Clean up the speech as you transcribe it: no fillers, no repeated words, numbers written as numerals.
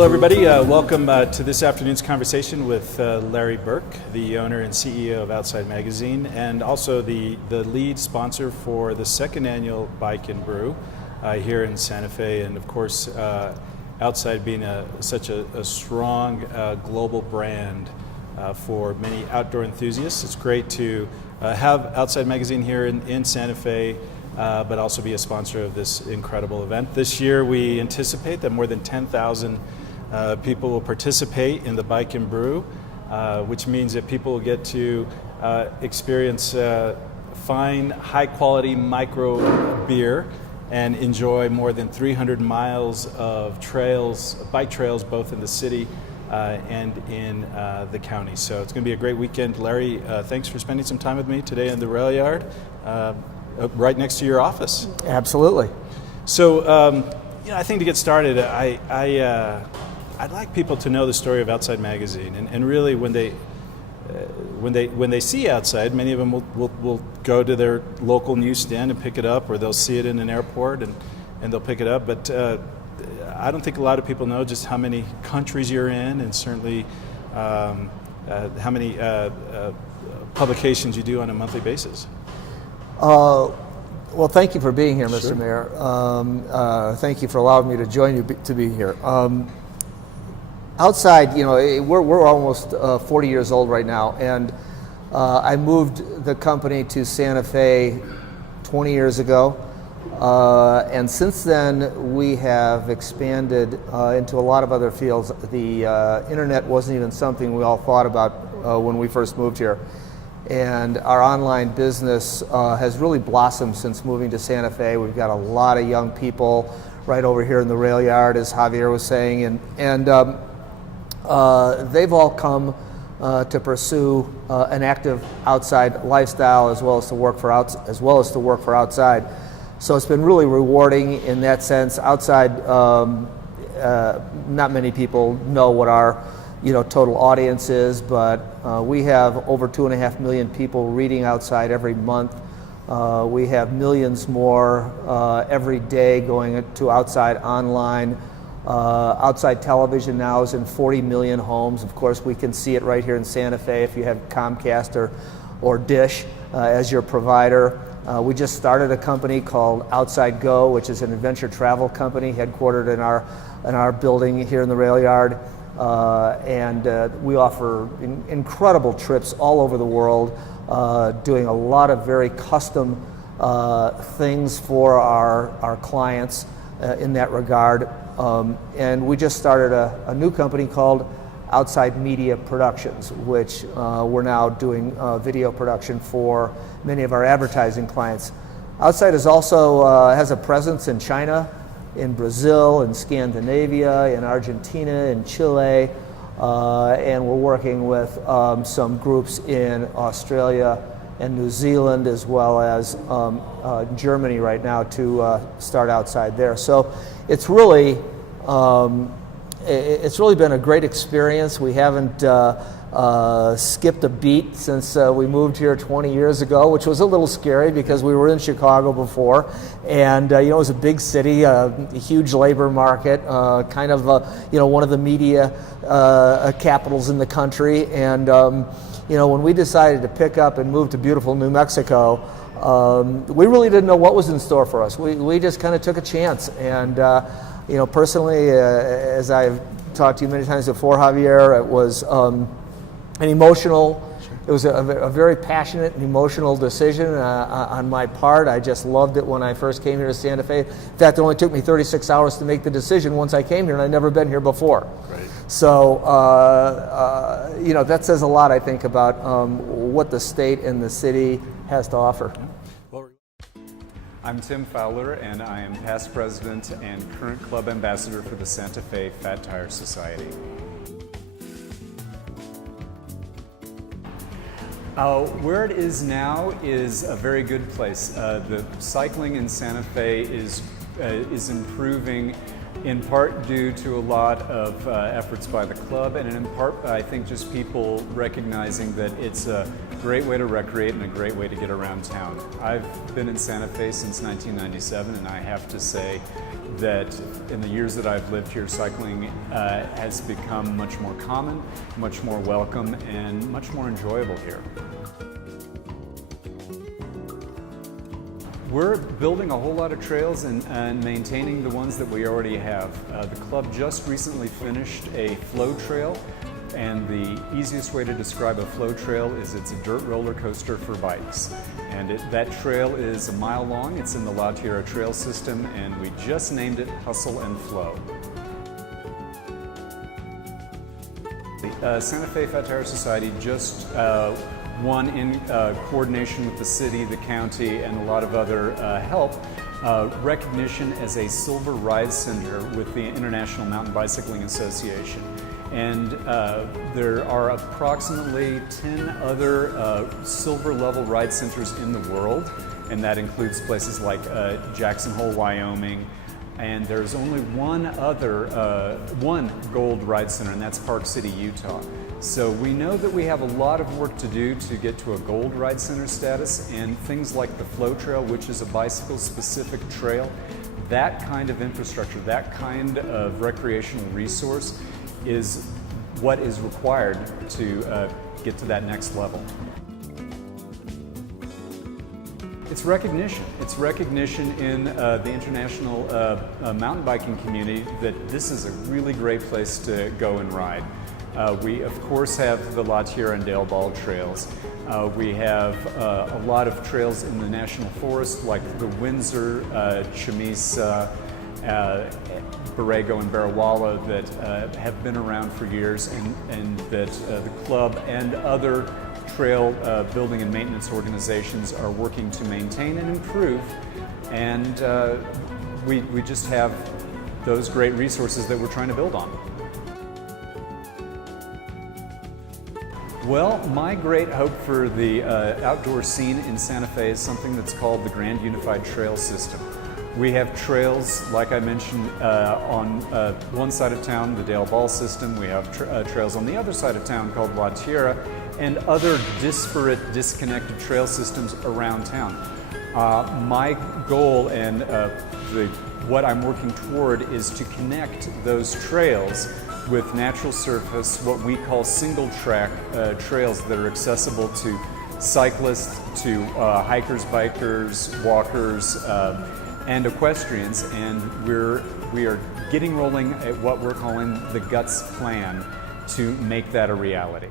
Hello everybody, welcome to this afternoon's conversation with Larry Burke, the owner and CEO of Outside Magazine, and also the lead sponsor for the second annual Bike and Brew here in Santa Fe, and of course Outside being such a strong global brand for many outdoor enthusiasts. It's great to have Outside Magazine here in Santa Fe, but also be a sponsor of this incredible event. This year we anticipate that more than 10,000 people will participate in the Bike and Brew, which means that people will get to experience fine, high-quality micro beer and enjoy more than 300 miles of trails, bike trails, both in the city and in the county. So it's going to be a great weekend. Larry, thanks for spending some time with me today in the rail yard, right next to your office. Absolutely. So, I think to get started, I'd like people to know the story of Outside Magazine, and really when they see Outside, many of them will go to their local newsstand and pick it up, or they'll see it in an airport and they'll pick it up. But I don't think a lot of people know just how many countries you're in, and certainly how many publications you do on a monthly basis. Well, thank you for being here, Mr. Sure. Mayor. Thank you for allowing me to join you to be here. Outside, we're almost 40 years old right now, and I moved the company to Santa Fe 20 years ago, and since then we have expanded into a lot of other fields. The internet wasn't even something we all thought about when we first moved here, and our online business has really blossomed since moving to Santa Fe. We've got a lot of young people right over here in the rail yard, as Javier was saying, and they've all come to pursue an active outside lifestyle, as well as to work for outside. So it's been really rewarding in that sense. Outside, not many people know what our total audience is, but we have over 2.5 million people reading Outside every month. We have millions more every day going to Outside online. Outside television now is in 40 million homes. Of course, we can see it right here in Santa Fe if you have Comcast or Dish as your provider. We just started a company called Outside Go, which is an adventure travel company headquartered in our building here in the rail yard. And we offer incredible trips all over the world, doing a lot of very custom things for our clients in that regard. And we just started a new company called Outside Media Productions, which we're now doing video production for many of our advertising clients. Outside is also has a presence in China, in Brazil, in Scandinavia, in Argentina, in Chile, and we're working with some groups in Australia and New Zealand, as well as Germany right now to start Outside there. So it's really been a great experience. We haven't skipped a beat since we moved here 20 years ago, which was a little scary because we were in Chicago before, and it was a big city, a huge labor market, kind of one of the media capitals in the country. And when we decided to pick up and move to beautiful New Mexico, we really didn't know what was in store for us. We just kind of took a chance, and personally, as I've talked to you many times before, Javier, it was an emotional. It was a very passionate and emotional decision on my part. I just loved it when I first came here to Santa Fe. In fact, it only took me 36 hours to make the decision once I came here, and I'd never been here before. Right. So, that says a lot, I think, about what the state and the city has to offer. I'm Tim Fowler, and I am past president and current club ambassador for the Santa Fe Fat Tire Society. Where it is now is a very good place. The cycling in Santa Fe is improving in part due to a lot of efforts by the club, and in part, I think, just people recognizing that it's a great way to recreate and a great way to get around town. I've been in Santa Fe since 1997, and I have to say that in the years that I've lived here, cycling has become much more common, much more welcome, and much more enjoyable here. We're building a whole lot of trails and maintaining the ones that we already have. The club just recently finished a flow trail, and the easiest way to describe a flow trail is it's a dirt roller coaster for bikes. And that trail is a mile long. It's in the La Tierra Trail System, and we just named it Hustle and Flow. The Santa Fe Fat Tire Society just won, in coordination with the city, the county, and a lot of other help, recognition as a Silver Ride Center with the International Mountain Bicycling Association. And there are approximately 10 other silver level ride centers in the world, and that includes places like Jackson Hole, Wyoming, and there's only one gold ride center, and that's Park City, Utah. So we know that we have a lot of work to do to get to a gold ride center status, and things like the Flow Trail, which is a bicycle specific trail, that kind of infrastructure, that kind of recreational resource is what is required to get to that next level. It's recognition. It's recognition in the international mountain biking community that this is a really great place to go and ride. We, of course, have the La Tierra and Dale Ball trails. We have a lot of trails in the National Forest, like the Windsor, Chamisa, Borrego, and Barawalla, that have been around for years, and that the club and other trail building and maintenance organizations are working to maintain and improve. And we just have those great resources that we're trying to build on. Well, my great hope for the outdoor scene in Santa Fe is something that's called the Grand Unified Trail System. We have trails, like I mentioned, on one side of town, the Dale Ball system. We have trails on the other side of town called La Tierra, and other disparate, disconnected trail systems around town. My goal and what I'm working toward is to connect those trails with natural surface, what we call single track trails that are accessible to cyclists, to hikers, bikers, walkers, and equestrians. And we are getting rolling at what we're calling the GUTS plan to make that a reality.